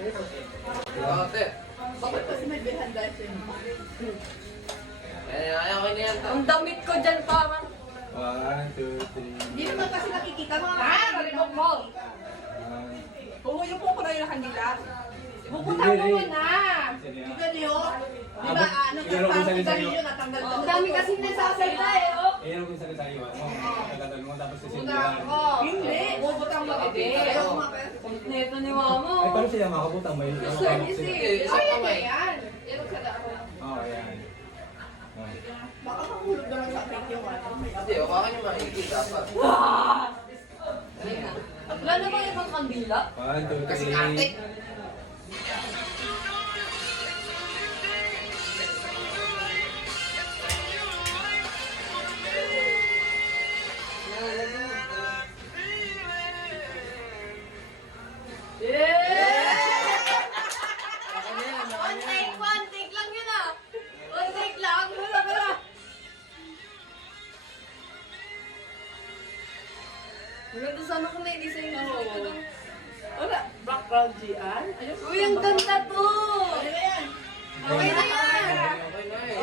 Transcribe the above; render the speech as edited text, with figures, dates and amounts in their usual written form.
Ate. Bakit kasi may behanda siya? Ayaw ko niyan. Ang damit ko dyan parang... 1, 2, 3. Hindi naman kasi nakikita mga Nalibog mo! Umuyo po ko na yung kandila. Bubutang mo na! Ito niyo. Di ba, parang ganyan natanggal ko. Ang dami kasi nasasalita eh, oh! Eh, ano kung sabi tayo? Tagal mo tapos Butang sisindihan. ko. Hindi. Bubutang mo. Hindi. Ayaw ko mga Kulit na ito ni Mama. Ay, paano sila makabutang? May Service eh. Isang kamay. Yan. Yan ang sada ko. Oo, ayan. Baka mahulog naman sa plate yung ano. Hindi, o baka niyo makikita pa. Wala namang ibang kandila. 1, 2, 3. Kasi ate. One take lang yun ah! One take lang! Wala. Maganda sana kung na-design na siya. Wala. Background GR. Uy, ang ganda to! Ano ba yan? Okay na yan! Okay na eh.